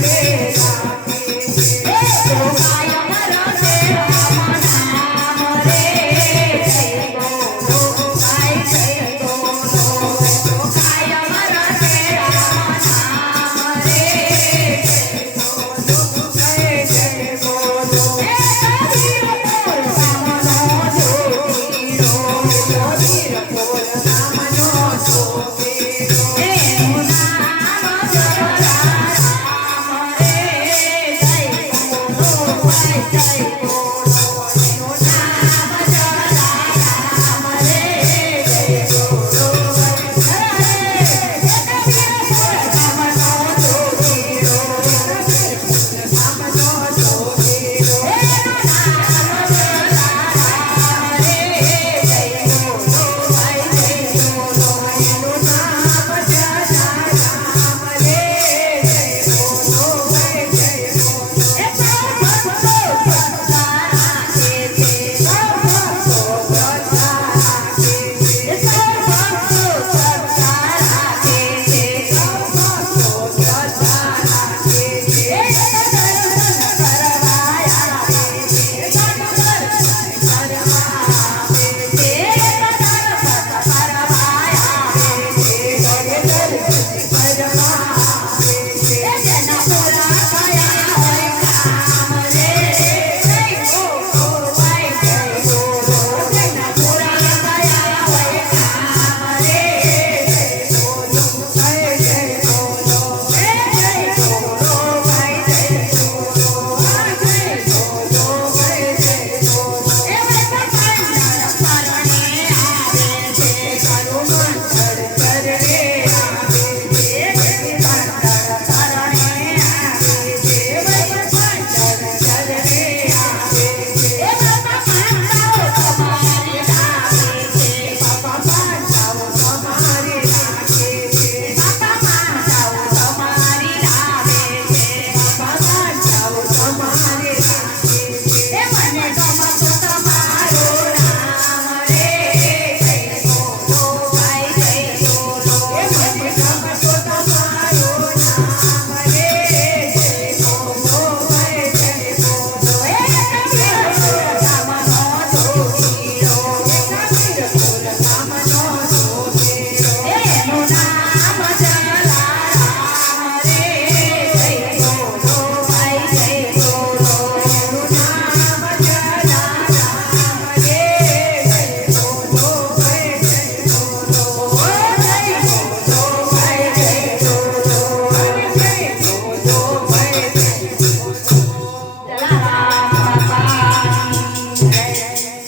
Yeah. Você cai.